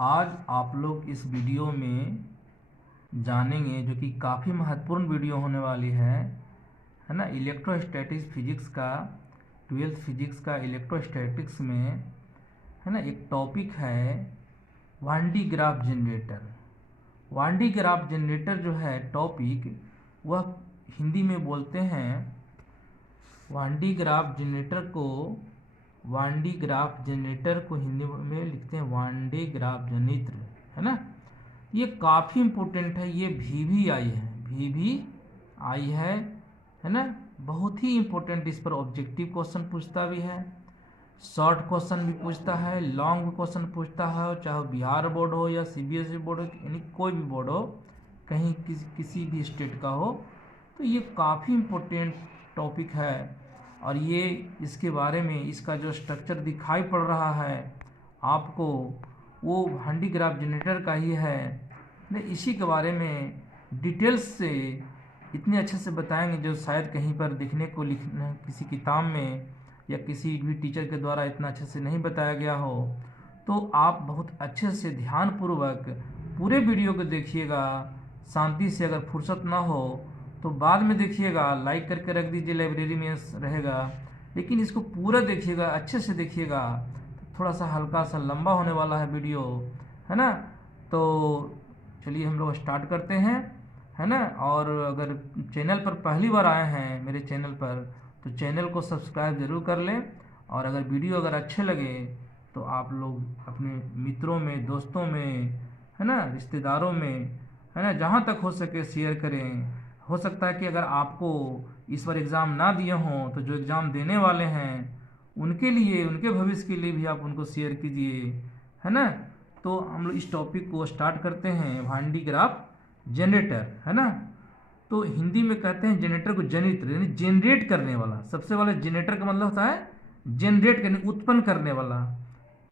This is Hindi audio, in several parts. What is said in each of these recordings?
आज आप लोग इस वीडियो में जानेंगे जो कि काफ़ी महत्वपूर्ण वीडियो होने वाली है ना। इलेक्ट्रोस्टैटिक्स फिजिक्स का 12th फिजिक्स का इलेक्ट्रोस्टैटिक्स में है ना एक टॉपिक है वान डी ग्राफ जनरेटर। वान डी ग्राफ जनरेटर जो है टॉपिक वह हिंदी में बोलते हैं वान डी ग्राफ जनरेटर को वान डी ग्राफ जनरेटर को हिंदी में लिखते हैं वान डी ग्राफ जनित्र, है ना। ये काफ़ी इम्पोर्टेंट है। ये भी आई है, भी आई है ना। बहुत ही इम्पोर्टेंट। इस पर ऑब्जेक्टिव क्वेश्चन पूछता भी है, शॉर्ट क्वेश्चन भी पूछता है, लॉन्ग क्वेश्चन पूछता है, चाहे बिहार बोर्ड हो या सीबीएसई बोर्ड हो, यानी कोई भी बोर्ड हो, कहीं किसी भी स्टेट का हो, तो ये काफ़ी इम्पोर्टेंट टॉपिक है। और ये इसके बारे में इसका जो स्ट्रक्चर दिखाई पड़ रहा है आपको वो वान डी ग्राफ जनरेटर का ही है। इसी के बारे में डिटेल्स से इतने अच्छे से बताएंगे जो शायद कहीं पर दिखने को लिखना किसी किताब में या किसी भी टीचर के द्वारा इतना अच्छे से नहीं बताया गया हो। तो आप बहुत अच्छे से ध्यानपूर्वक पूरे वीडियो को देखिएगा, शांति से। अगर फुर्सत ना हो तो बाद में देखिएगा, लाइक करके रख दीजिए, लाइब्रेरी में रहेगा, लेकिन इसको पूरा देखिएगा, अच्छे से देखिएगा। थोड़ा सा हल्का सा लंबा होने वाला है वीडियो, है ना। तो चलिए हम लोग स्टार्ट करते हैं, है ना। और अगर चैनल पर पहली बार आए हैं मेरे चैनल पर, तो चैनल को सब्सक्राइब ज़रूर कर लें। और अगर वीडियो अगर अच्छे लगे तो आप लोग अपने मित्रों में, दोस्तों में, है ना, रिश्तेदारों में, है ना, जहाँ तक हो सके शेयर करें। हो सकता है कि अगर आपको इस बार एग्ज़ाम ना दिए हों तो जो एग्ज़ाम देने वाले हैं उनके लिए, उनके भविष्य के लिए भी आप उनको शेयर कीजिए, है ना। तो हम लोग इस टॉपिक को स्टार्ट करते हैं, वान डी ग्राफ जनरेटर, है ना। तो हिंदी में कहते हैं जनरेटर को जनित्र, यानी जनरेट करने वाला। सबसे पहले जनरेटर का मतलब होता है जनरेट करने, उत्पन्न करने वाला।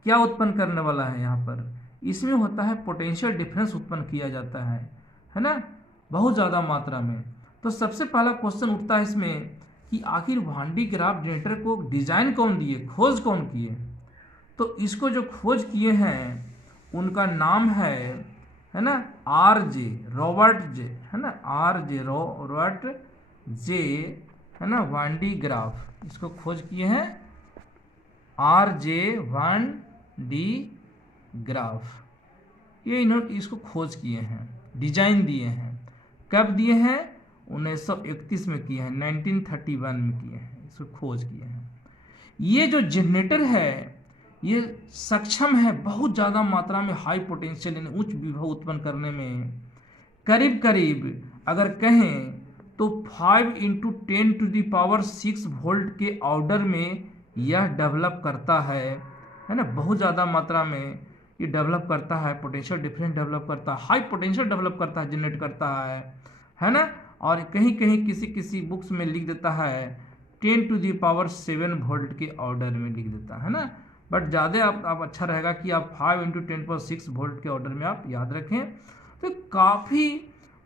क्या उत्पन्न करने वाला है यहाँ पर? इसमें होता है पोटेंशियल डिफरेंस उत्पन्न किया जाता है ना, बहुत ज़्यादा मात्रा में। तो सबसे पहला क्वेश्चन उठता है इसमें कि आखिर वान डी ग्राफ जनरेटर को डिजाइन कौन दिए, खोज कौन किए? तो इसको जो खोज किए हैं उनका नाम है ना RJ, रॉबर्ट जे, है ना, RJ रॉबर्ट जे, है ना। वान डी ग्राफ इसको खोज किए हैं RJ वान डी ग्राफ। ये इन्होंने इसको खोज किए हैं, डिजाइन दिए हैं। कब दिए हैं? 1931 में किए हैं, 1931 में किए हैं, इसको खोज किए हैं। ये जो जनरेटर है ये सक्षम है बहुत ज़्यादा मात्रा में हाई पोटेंशियल यानी उच्च विभव उत्पन्न करने में। करीब करीब अगर कहें तो 5 × 10⁻⁶ वोल्ट के ऑर्डर में यह डेवलप करता है ना। बहुत ज़्यादा मात्रा में ये डेवलप करता है, पोटेंशियल डिफरेंस डेवलप करता है, हाई पोटेंशियल डेवलप करता है, जनरेट करता है ना। और कहीं कहीं किसी किसी बुक्स में लिख देता है 10⁻⁷ वोल्ट के ऑर्डर में लिख देता है ना। बट ज़्यादा आप अच्छा रहेगा कि आप 5 × 10⁻⁶ वोल्ट के ऑर्डर में आप याद रखें। तो काफ़ी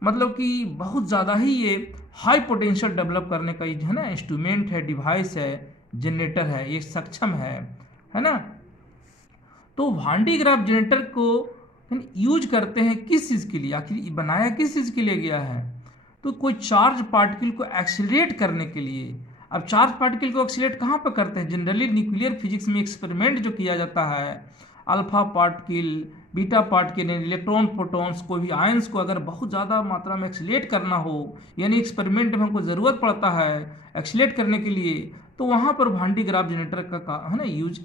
मतलब कि बहुत ज़्यादा ही ये हाई पोटेंशियल डेवलप करने का है ना इंस्ट्रूमेंट है, डिवाइस है, जनरेटर है, ये सक्षम है ना। तो वान डी ग्राफ जनरेटर को यूज करते हैं किस चीज़ के लिए? आखिर बनाया किस चीज़ के लिए गया है? तो कोई चार्ज पार्टिकल को एक्सीलरेट करने के लिए। अब चार्ज पार्टिकल को एक्सीलरेट कहाँ पर करते हैं? जनरली न्यूक्लियर फिजिक्स में एक्सपेरिमेंट जो किया जाता है, alpha particle, beta particle, electron, protons को भी, आयंस को अगर बहुत ज़्यादा मात्रा में एक्सीलरेट करना हो, यानी एक्सपेरिमेंट में हमको ज़रूरत पड़ता है एक्सीलरेट करने के लिए, तो वहाँ पर वान डी ग्राफ जनरेटर का है ना यूज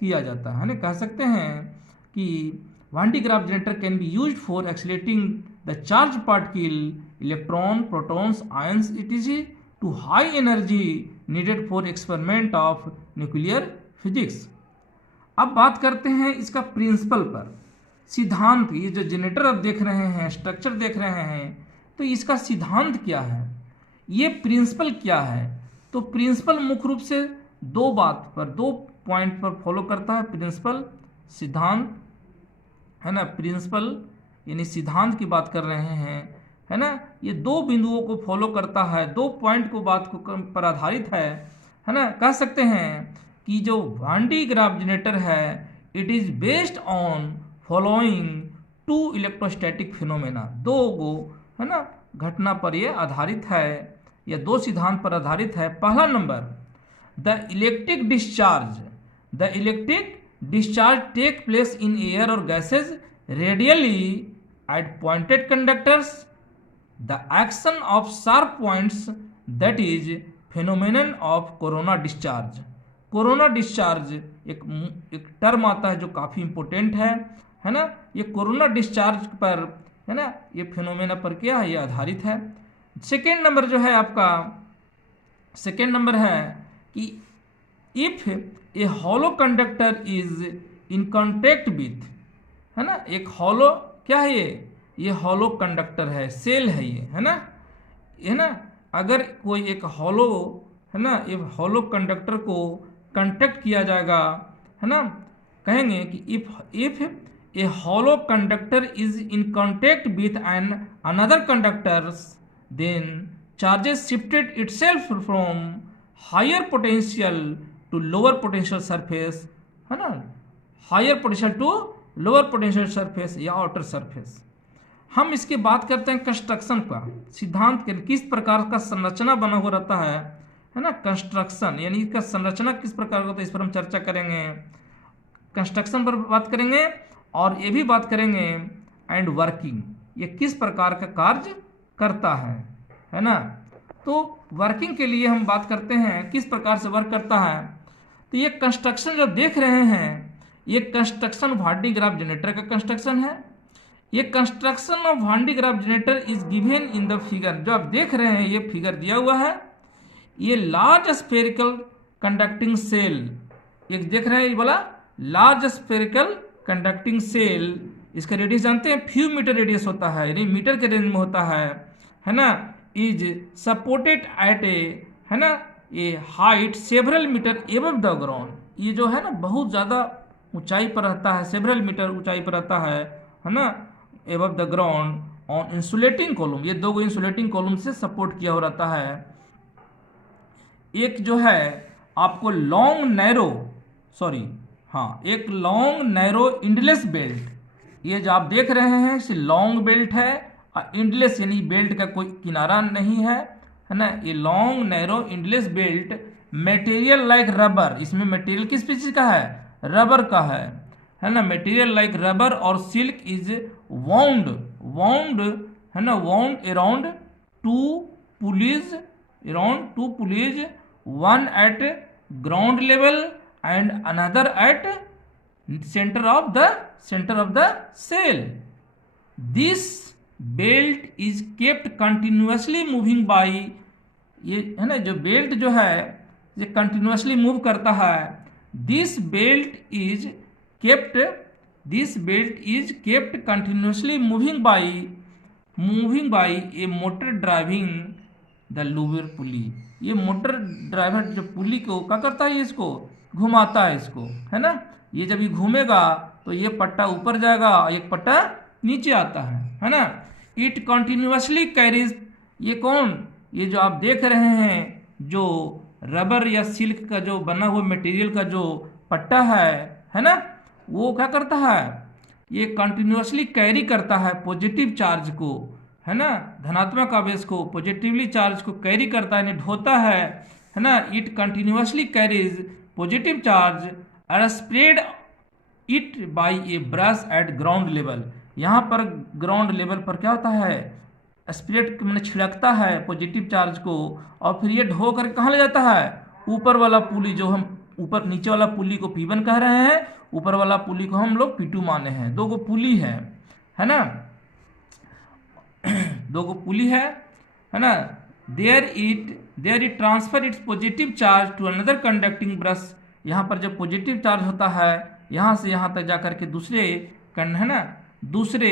किया जाता है ना। कह सकते हैं कि van de Graaff generator can be used for accelerating the charge particle, electron, protons, ions, it to high energy needed for experiment of nuclear physics. अब बात करते हैं इसका प्रिंसिपल पर, सिद्धांत। ये जो जनरेटर आप देख रहे हैं, स्ट्रक्चर देख रहे हैं, तो इसका सिद्धांत क्या है, ये प्रिंसिपल क्या है? तो प्रिंसिपल मुख्य रूप से दो पॉइंट पर फॉलो करता है। प्रिंसिपल, सिद्धांत, है ना। प्रिंसिपल यानी सिद्धांत की बात कर रहे हैं, है ना। ये दो बिंदुओं को फॉलो करता है, दो पॉइंट को बात को पर आधारित है ना। कह सकते हैं कि जो वान डी ग्राफ जनरेटर है it is based on following two electrostatic phenomena, दो गो है ना घटना पर ये आधारित है या दो सिद्धांत पर आधारित है। पहला number, the electric discharge take place in air और gases radially at pointed conductors, the action of sharp points that is phenomenon of corona discharge. Corona discharge एक टर्म आता है जो काफ़ी इंपॉर्टेंट है ना। ये कोरोना डिस्चार्ज पर है ना, ये फिनोमेना पर क्या है, ये आधारित है। सेकेंड नंबर जो है आपका, सेकेंड नंबर है कि if a hollow conductor is in contact with, है ना, एक हॉलो क्या है ये हॉलो कंडक्टर है, सेल है ये, है ना। अगर कोई एक हॉलो है ना, एक हॉलो कंडक्टर को कंटेक्ट किया जाएगा, है ना, कहेंगे कि if a hollow conductor is in contact with an another conductors then charges shifted itself from higher potential to lower potential surface, है ना, higher potential to lower potential surface या आउटर सरफेस। हम इसकी बात करते हैं कंस्ट्रक्शन का, सिद्धांत के किस प्रकार का संरचना बना हुआ रहता है ना, कंस्ट्रक्शन यानी इसका संरचना किस प्रकार का होता है, इस पर हम चर्चा करेंगे। कंस्ट्रक्शन पर बात करेंगे और ये भी बात करेंगे एंड वर्किंग, ये किस प्रकार का कार्य करता है ना। तो वर्किंग के लिए हम बात करते हैं किस प्रकार से वर्क करता है। तो ये कंस्ट्रक्शन जो देख रहे हैं, ये कंस्ट्रक्शन वान डी ग्राफ जनरेटर का कंस्ट्रक्शन है। ये construction of one de Graaff generator is given in the figure, जो आप देख रहे हैं ये फिगर दिया हुआ है। ये लार्ज स्फेरिकल कंडक्टिंग सेल, एक देख रहे हैं, ये बोला लार्ज स्फेरिकल कंडक्टिंग सेल, इसका रेडियस जानते हैं, फ्यू मीटर रेडियस होता है, यानी मीटर के रेंज में होता है ना। इज सपोर्टेड एट ए, है ना, ये height several metre above the ground, ये जो है ना बहुत ज़्यादा ऊंचाई पर रहता है, सेवरल मीटर ऊंचाई पर रहता है ना, above the ground on insulating column, ये दो इंसुलेटिंग कॉलम से सपोर्ट किया हो रहता है। एक जो है आपको लॉन्ग नैरो, सॉरी हाँ, एक लॉन्ग नैरो इंडलेस बेल्ट, ये जो आप देख रहे हैं इसे लॉन्ग बेल्ट है और इंडलेस यानी बेल्ट का कोई किनारा नहीं है ना। ये long narrow endless belt material like rubber, इसमें मटेरियल किस स्पीशीज का है, रबर का है ना। मटेरियल लाइक रबर और सिल्क इज वाउंड है ना, wound around two pulleys, one eight ground level and another at center of the cell. This belt is kept continuously moving by, ये है ना, जो बेल्ट जो है ये कंटिन्यूसली मूव करता है। This belt is kept continuously moving by a motor driving the lever pulley, ये मोटर ड्राइवर जो पुली को क्या करता है, इसको घुमाता है, इसको है ना। ये जब ये घूमेगा तो ये पट्टा ऊपर जाएगा, एक पट्टा नीचे आता है ना। इट कंटिन्यूसली कैरीज, ये कौन, ये जो आप देख रहे हैं जो रबर या सिल्क का जो बना हुआ मटेरियल का जो पट्टा है ना, वो क्या करता है, ये कंटिन्यूसली कैरी करता है पॉजिटिव चार्ज को, है ना, धनात्मक आवेश को, पॉजिटिवली चार्ज को कैरी करता है, ढोता है ना। It continuously carries positive charge और spread it by a brush at ground level, यहाँ पर ग्राउंड लेवल पर क्या होता है, स्प्रेड मैंने छिड़कता है पॉजिटिव चार्ज को और फिर ये ढो कर कहाँ ले जाता है, ऊपर वाला पुली, जो हम ऊपर नीचे वाला पुली को P1 कह रहे हैं, ऊपर वाला पुली को हम लोग P2 माने हैं। दो गो पुली है ना, दो गो पुली है ना। There it transfer its positive charge to another conducting brush, यहाँ पर जब पॉजिटिव चार्ज होता है यहाँ से यहाँ तक जाकर के दूसरे है ना, दूसरे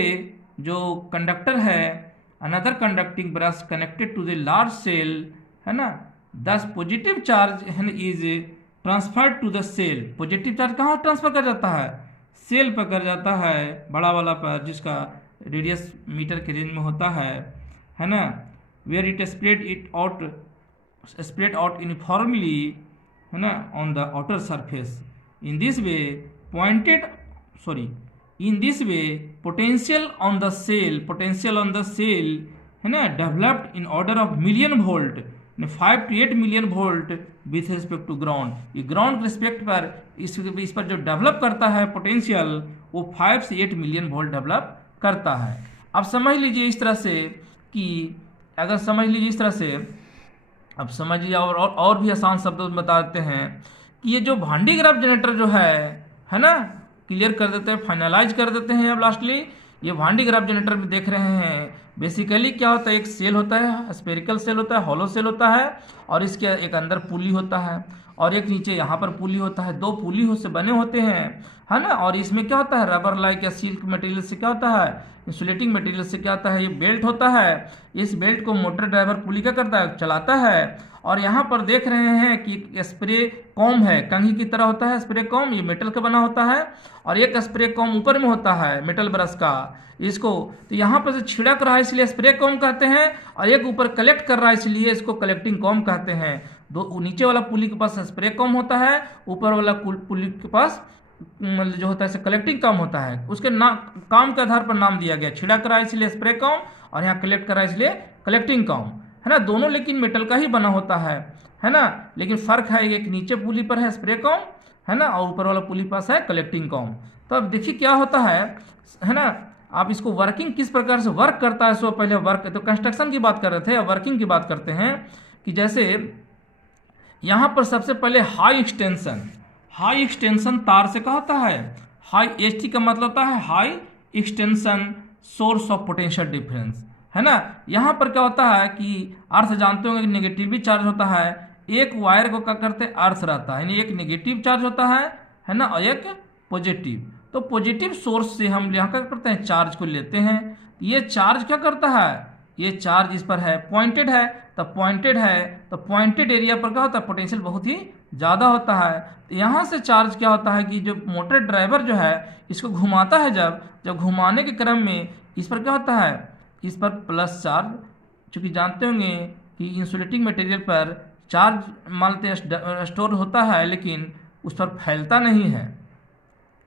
जो कंडक्टर है, another conducting brush connected to the large cell, है ना। Thus positive charge is transferred to the cell, positive charge कहाँ ट्रांसफर कर जाता है, सेल पर कर जाता है, बड़ा वाला पर, जिसका रेडियस मीटर के रेंज में होता है ना। Where it spread out uniformly, है ना, on the outer surface. In this way in this way potential on the cell है ना developed in order of million volt 5 to 8 million volt with respect to ground. ये ग्राउंड के रिस्पेक्ट पर इस पर जो डेवलप करता है पोटेंशियल वो 5 से 8 मिलियन वोल्ट डेवलप करता है। अब समझ लीजिए इस तरह से कि अगर समझ लीजिए इस तरह से, अब समझ लीजिए और भी आसान शब्दों में बता देते हैं कि ये जो वान डी ग्राफ जनरेटर जो है ना, क्लियर कर देते हैं, फाइनलाइज कर देते हैं। अब लास्टली ये वान डी ग्राफ जनरेटर में देख रहे हैं बेसिकली क्या होता है, एक सेल होता है, स्पेरिकल सेल होता है, हॉलो सेल होता है, और इसके एक अंदर पुली होता है और एक नीचे यहाँ पर पुली होता है। दो पुली से बने होते हैं, है ना। और इसमें क्या होता है, रबर लाइक या सिल्क मटेरियल से क्या होता है, इंसुलेटिंग मटेरियल से क्या होता है, ये बेल्ट होता है। इस बेल्ट को मोटर ड्राइवर पुली क्या करता है, चलाता है। और यहाँ पर देख रहे हैं कि स्प्रे कॉम है, कंघी की तरह होता है स्प्रे कॉम, ये मेटल का बना होता है, और एक स्प्रे कॉम ऊपर में होता है मेटल ब्रश का इसको, तो यहाँ पर से छिड़क रहा है इसलिए स्प्रे कॉम कहते हैं, और एक ऊपर कलेक्ट कर रहा है इसलिए इसको कलेक्टिंग कॉम कहते हैं। दो नीचे वाला पुली के पास स्प्रे कॉम होता है, ऊपर वाला पुली के पास जो होता है कलेक्टिंग कॉम होता है। उसके काम के आधार पर नाम दिया गया, छिड़क रहा है इसलिए स्प्रे कॉम, और यहाँ कलेक्ट कर रहा है इसलिए कलेक्टिंग कॉम, है ना। दोनों लेकिन मेटल का ही बना होता है ना। लेकिन फर्क है, एक नीचे पुली पर है स्प्रे कॉम, है ना, और ऊपर वाला पुली पास है कलेक्टिंग कॉम। तो अब देखिए क्या होता है ना। आप इसको वर्किंग किस प्रकार से वर्क करता है, सो पहले वर्क तो कंस्ट्रक्शन की बात कर रहे थे, अब वर्किंग की बात करते हैं कि जैसे यहाँ पर सबसे पहले हाई एक्सटेंशन तार से क्या होता है, हाई एच का मतलब होता है high extension source of potential difference, है ना। यहाँ पर क्या होता है कि अर्थ जानते होंगे कि नेगेटिव भी चार्ज होता है, एक वायर को क्या करते हैं अर्थ रहता है, यानी एक नेगेटिव चार्ज होता है ना, और एक पॉजिटिव। तो पॉजिटिव सोर्स से हम यहाँ क्या करते हैं, चार्ज को लेते हैं। ये चार्ज क्या करता है, ये चार्ज इस पर है, पॉइंटेड है, तो पॉइंटेड एरिया पर क्या होता है, पोटेंशियल बहुत ही ज़्यादा होता है। तो यहाँ से चार्ज क्या होता है कि जो मोटर ड्राइवर जो है इसको घुमाता है, जब घुमाने के क्रम में इस पर क्या होता है, इस पर प्लस चार्ज, चूँकि जानते होंगे कि इंसुलेटिंग मटेरियल पर चार्ज मान लेते हैं स्टोर होता है, लेकिन उस पर फैलता नहीं है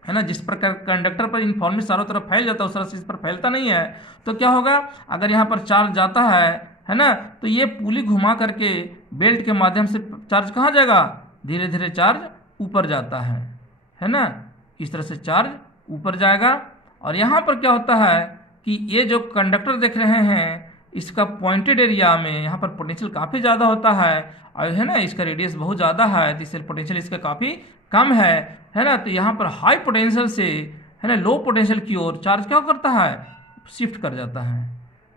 ना। जिस प्रकार कंडक्टर पर इन्फॉर्मेशन चारों तरफ फैल जाता है उस तरह से इस पर फैलता नहीं है। तो क्या होगा, अगर यहाँ पर चार्ज जाता है ना, तो ये पुली घुमा करके बेल्ट के माध्यम से चार्ज कहाँ जाएगा, धीरे धीरे चार्ज ऊपर जाता है ना। इस तरह से चार्ज ऊपर जाएगा। और यहाँ पर क्या होता है कि ये जो कंडक्टर देख रहे हैं इसका पॉइंटेड एरिया में यहाँ पर पोटेंशियल काफ़ी ज़्यादा होता है, और है ना इसका रेडियस बहुत ज़्यादा है, तो इससे पोटेंशियल इसका काफ़ी कम है ना। तो यहाँ पर हाई पोटेंशियल से है ना लो पोटेंशियल की ओर चार्ज क्या करता है, शिफ्ट कर जाता है।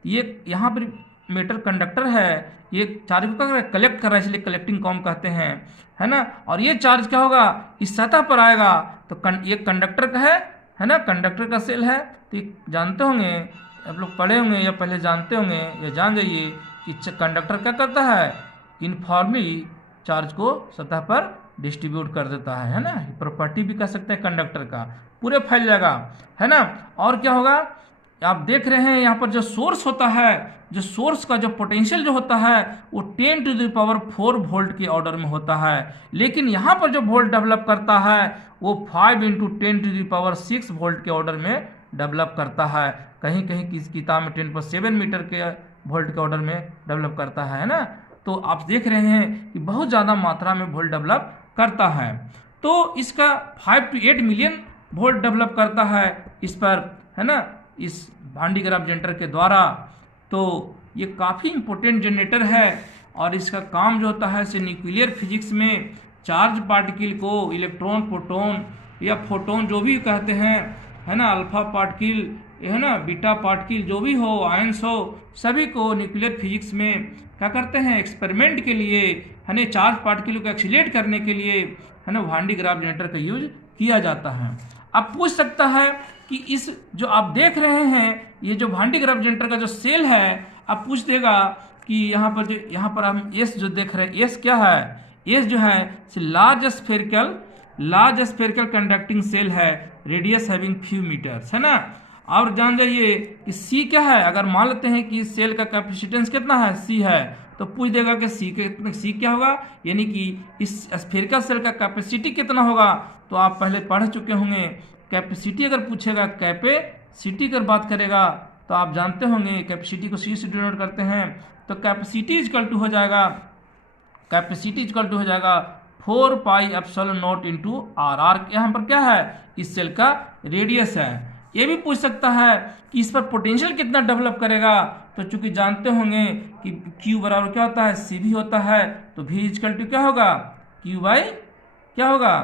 ये यहाँ पर मेटल कंडक्टर है, ये चार्ज को क्या कलेक्ट कर रहा है, इसलिए कलेक्टिंग कॉम कहते हैं, है ना। और ये चार्ज क्या होगा, इस सतह पर आएगा, तो ये कंडक्टर का है ना, कंडक्टर का सेल है। तो जानते होंगे आप लोग, पढ़े होंगे या पहले जानते होंगे या जान जाइए कि कंडक्टर क्या करता है, यूनिफॉर्मली चार्ज को सतह पर डिस्ट्रीब्यूट कर देता है ना। प्रॉपर्टी भी कह सकते हैं कंडक्टर का, पूरे फैल जाएगा, है ना। और क्या होगा, आप देख रहे हैं यहाँ पर जो सोर्स होता है, जो सोर्स का जो पोटेंशियल जो होता है वो 10⁴ वोल्ट के ऑर्डर में होता है, लेकिन यहाँ पर जो वोल्ट डेवलप करता है वो 5 × 10⁶ वोल्ट के ऑर्डर में डेवलप करता है। कहीं कहीं किस किताब में 10⁷ मीटर के वोल्ट के ऑर्डर में डेवलप करता है ना। तो आप देख रहे हैं कि बहुत ज़्यादा मात्रा में वोल्ट डेवलप करता है। तो इसका 5 to 8 मिलियन वोल्ट डेवलप करता है इस पर, है ना, इस वान डी ग्राफ जनरेटर के द्वारा। तो ये काफ़ी इम्पोर्टेंट जनरेटर है, और इसका काम जो होता है से न्यूक्लियर फिजिक्स में चार्ज पार्टिकल को इलेक्ट्रॉन, प्रोटॉन या फोटोन जो भी कहते हैं, है ना, अल्फा पार्टिकल, है ना, बीटा पार्टिकल जो भी हो, आयंस हो, सभी को न्यूक्लियर फिजिक्स में क्या करते हैं, एक्सपेरिमेंट के लिए, है ना, चार्ज पार्टिकल को एक्सीलरेट करने के लिए, है ना, वान डी ग्राफ जनरेटर का यूज किया जाता है। अब पूछ सकता है कि इस जो आप देख रहे हैं ये जो वान डी ग्राफ जनरेटर का जो सेल है, अब पूछ देगा कि यहाँ पर हम एस जो देख रहे हैं, एस क्या है, एस जो है लार्ज स्फेरिकल कंडक्टिंग सेल है, रेडियस हैविंग फ्यू मीटर्स, है ना। और जान जाइए कि सी क्या है, अगर मान लेते हैं कि सेल का कैपेसिटेंस कितना है, सी है, तो पूछ देगा कि सी क्या होगा, यानी कि इस स्फेरिकल सेल का कैपेसिटी कितना होगा। तो आप पहले पढ़ चुके होंगे कैपेसिटी अगर पूछेगा, कैपेसिटी अगर बात करेगा तो आप जानते होंगे कैपेसिटी को सी से डिनोट करते हैं, तो कैपेसिटी इजकल टू हो जाएगा, कैपेसिटी इजकल टू हो जाएगा 4 pi epsilon naught into R. R यहाँ पर क्या है, इस सेल का रेडियस है। ये भी पूछ सकता है कि इस पर पोटेंशियल कितना डेवलप करेगा, तो चूंकि जानते होंगे कि Q बराबर क्या होता है, CV होता है, तो V इजकल टू क्या होगा, Q बाई क्या होगा,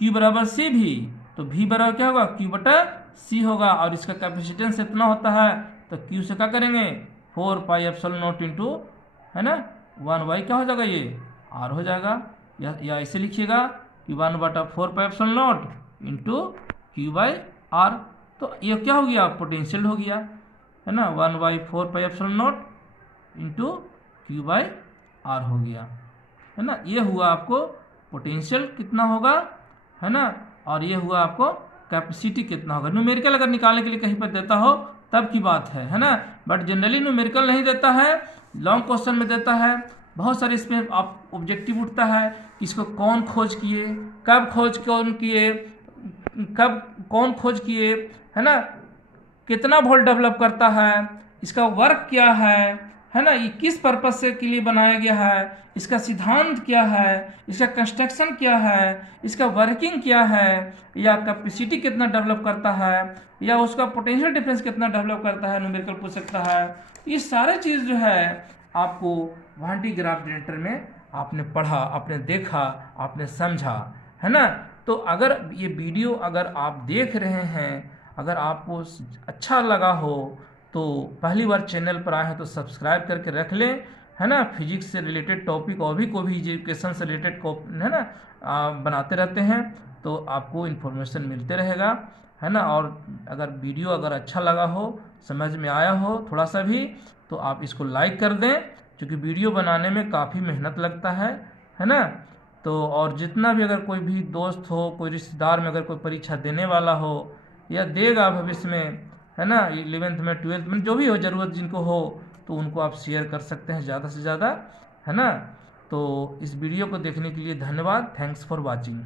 Q बराबर CV, तो V बराबर क्या होगा, Q बटा C होगा, और इसका कैपेसिटेंस इतना होता है, तो Q से क्या करेंगे 4 पाई एप्सिलॉन नॉट इंटू, है ना, 1 बाई क्या हो जाएगा, ये R हो जाएगा, या ऐसे लिखिएगा कि 1 बटा 4 pi epsilon naught into Q by R। तो ये क्या हो गया, पोटेंशियल हो गया, है ना, 1 by 4 pi epsilon naught into Q by R हो गया, है ना। ये हुआ आपको पोटेंशियल कितना होगा, है ना, और ये हुआ आपको कैपेसिटी कितना होगा। न्यूमेरिकल अगर निकालने के लिए कहीं पर देता हो तब की बात है ना, बट जनरली न्यूमेरिकल नहीं देता है, लॉन्ग क्वेश्चन में देता है। बहुत सारे इसमें आप ऑब्जेक्टिव उठता है कि इसको कौन खोज किए, कब खोज कौन किए, कब कौन खोज किए, है ना, कितना वोल्ट डेवलप करता है, इसका वर्क क्या है ना, ये किस पर्पस से के लिए बनाया गया है, इसका सिद्धांत क्या है, इसका कंस्ट्रक्शन क्या है, इसका वर्किंग क्या है, या कैपेसिटी कितना डेवलप करता है, या उसका पोटेंशियल डिफरेंस कितना डेवलप करता है, न्यूमेरिकल पूछ सकता है। ये सारे चीज़ जो है आपको वान डी ग्राफ जनरेटर में आपने पढ़ा, आपने देखा, आपने समझा, है ना। तो अगर ये वीडियो अगर आप देख रहे हैं, अगर आपको अच्छा लगा हो तो पहली बार चैनल पर आए हैं तो सब्सक्राइब करके रख लें, है ना। फिजिक्स से रिलेटेड टॉपिक और भी कोई भी एजुकेशन से रिलेटेड है ना बनाते रहते हैं, तो आपको इन्फॉर्मेशन मिलते रहेगा, है ना। और अगर वीडियो अगर अच्छा लगा हो, समझ में आया हो थोड़ा सा भी, तो आप इसको लाइक कर दें, क्योंकि वीडियो बनाने में काफ़ी मेहनत लगता है ना। तो और जितना भी अगर कोई भी दोस्त हो, कोई रिश्तेदार में अगर कोई परीक्षा देने वाला हो या देगा भविष्य में, है ना, 11th में 12th में जो भी हो ज़रूरत जिनको हो, तो उनको आप शेयर कर सकते हैं ज़्यादा से ज़्यादा, है ना। तो इस वीडियो को देखने के लिए धन्यवाद। Thanks for watching.